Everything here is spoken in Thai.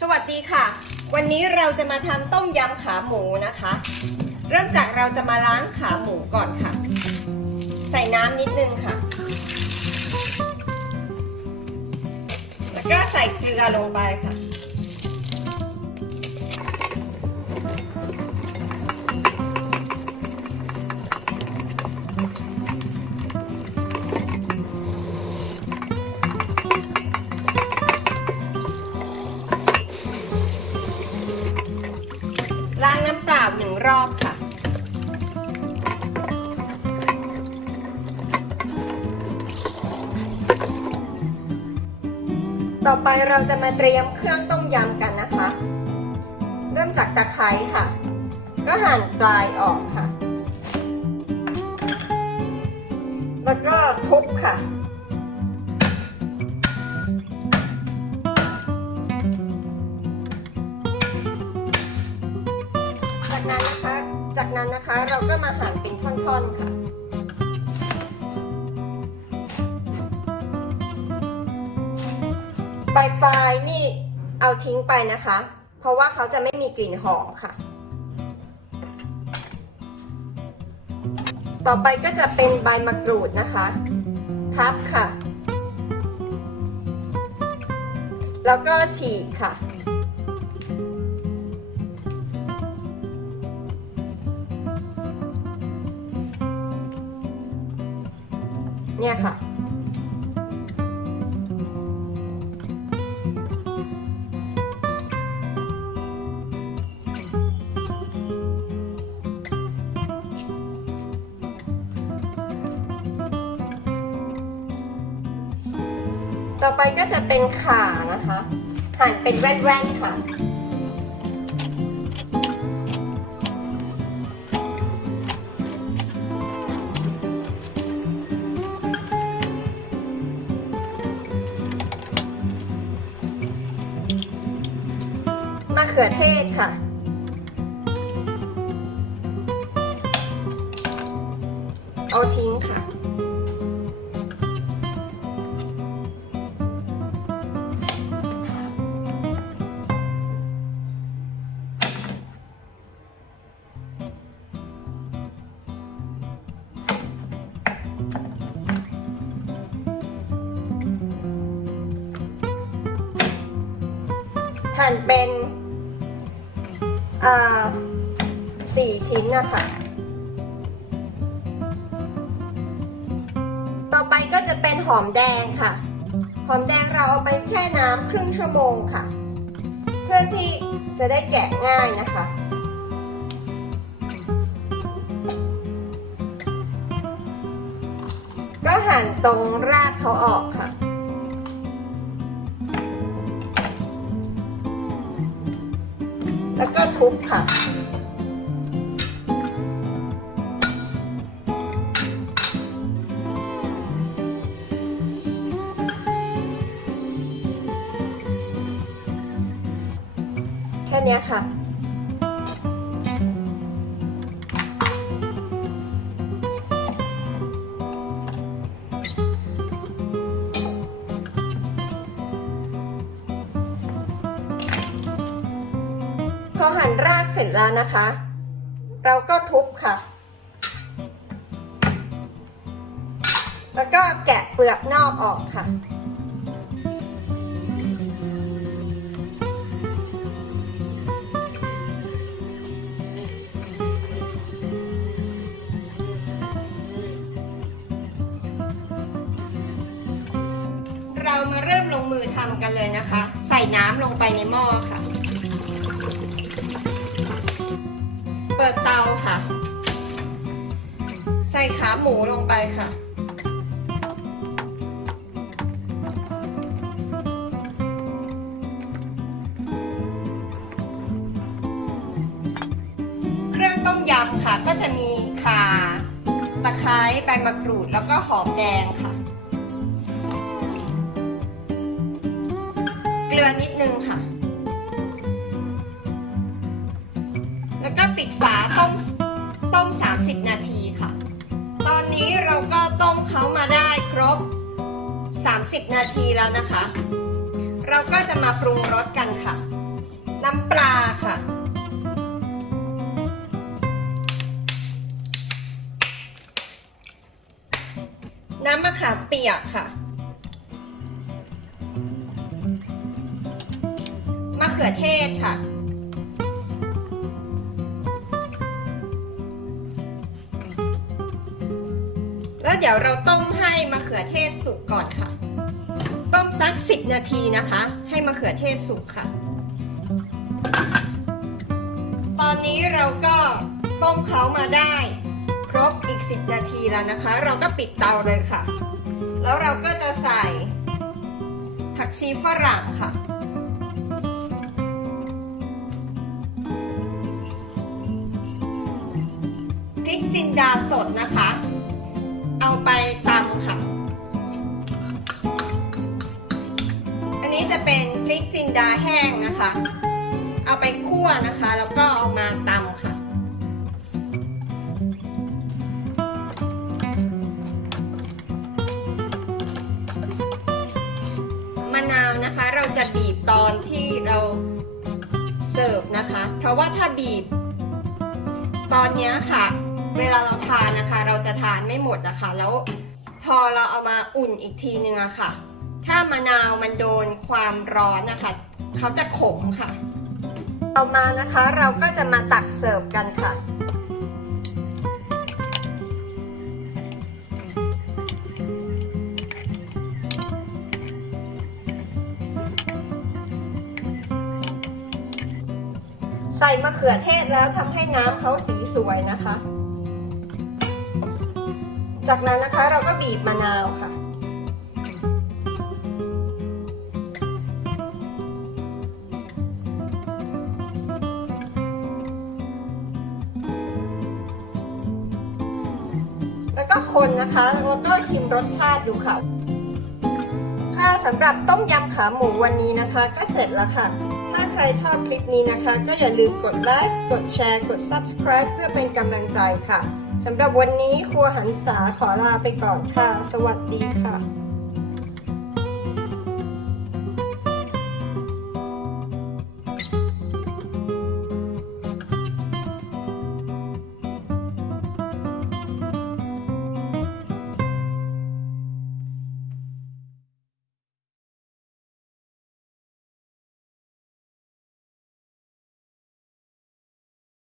สวัสดีค่ะ วันนี้เราจะมาทำต้มยำขาหมูนะคะ เริ่มจากเราจะมาล้างขาหมูก่อนค่ะ ใส่น้ำนิดนึงค่ะ แล้วก็ใส่เกลือลงไปค่ะ น้ำเปล่าหนึ่งรอบค่ะ ต่อไปเราจะมาเตรียมเครื่องต้มยำกันนะคะ เริ่มจากตะไคร้ค่ะ ก็หั่นปลายออกค่ะ แล้วก็ทุบค่ะ จากนั้นนะคะเราก็มาหั่นเป็นท่อนๆค่ะปลายปลายๆนี่เอาทิ้งไปนะคะ เพราะว่าเขาจะไม่มีกลิ่นหอมค่ะ ต่อไปก็จะเป็นใบมะกรูดนะคะ ทับค่ะ แล้วก็ฉีกค่ะ ค่ะ ต่อไปก็จะเป็นขานะคะหั่นเป็นแว่นๆค่ะ เขือเทศค่ะ เอาทิ้งค่ะหั่นเป็น สี่ชิ้นนะคะ ต่อไปก็จะเป็นหอมแดงค่ะ หอมแดงเราเอาไปแช่น้ำครึ่งชั่วโมงค่ะ เพื่อที่จะได้แกะง่ายนะคะก็หั่นตรงรากเขาออกค่ะ แล้วก็ทุบค่ะ แค่นี้ค่ะ พอหั่นรากเสร็จแล้วนะคะ เราก็ทุบค่ะ แล้วก็แกะเปลือกนอกออกค่ะเรามาเริ่มลงมือทำกันเลยนะคะ ใส่น้ำลงไปในหม้อค่ะ เปิดเตาค่ะ ใส่ขาหมูลงไปค่ะ เครื่องต้มยำค่ะ ก็จะมีข่าตะไคร้ใบมะกรูดแล้วก็หอมแดงค่ะ เกลือนิดนึงค่ะ แล้วก็ปิดฝาต้มต้ม 30 นาทีค่ะ ตอนนี้เราก็ต้มเขามาได้ครบ 30 นาทีแล้วนะคะ เราก็จะมาปรุงรสกันค่ะ น้ำปลาค่ะ น้ำมะขามเปียกค่ะ มะเขือเทศค่ะ แล้วเดี๋ยวเราต้มให้มะเขือเทศสุกก่อนค่ะ ต้มสัก10นาทีนะคะ ให้มะเขือเทศสุกค่ะ ตอนนี้เราก็ต้มเขามาได้ครบอีก 10 นาทีแล้วนะคะ เราก็ปิดเตาเลยค่ะ แล้วเราก็จะใส่ผักชีฝรั่งค่ะ พริกจินดาสดนะคะ พริกจินดาแห้งนะคะ เอาไปคั่วนะคะ แล้วก็เอามาตำค่ะ มะนาวนะคะ เราจะบีบตอนที่เราเสิร์ฟนะคะ เพราะว่าถ้าบีบ ตอนนี้ค่ะ เวลาเราทานนะคะ เราจะทานไม่หมดนะคะแล้วพอเราเอามาอุ่นอีกทีนึงอะค่ะ ถ้ามะนาวมันโดนความร้อนนะคะ เขาจะขมค่ะ ต่อมานะคะเราก็จะมาตักเสิร์ฟกันค่ะ ใส่มะเขือเทศแล้วทำให้น้ำเขาสีสวยนะคะ จากนั้นนะคะเราก็บีบมะนาวค่ะ แล้วก็คนนะคะแล้วก็ชิมรสชาติดูค่ะ ค่ะสำหรับต้มยำขาหมูวันนี้นะคะ ก็เสร็จแล้วค่ะ ถ้าใครชอบคลิปนี้นะคะ ก็อย่าลืมกดไลค์กดแชร์ กด Subscribe เพื่อเป็นกำลังใจค่ะสำหรับวันนี้ครัวหันษาขอลาไปก่อนค่ะ สวัสดีค่ะ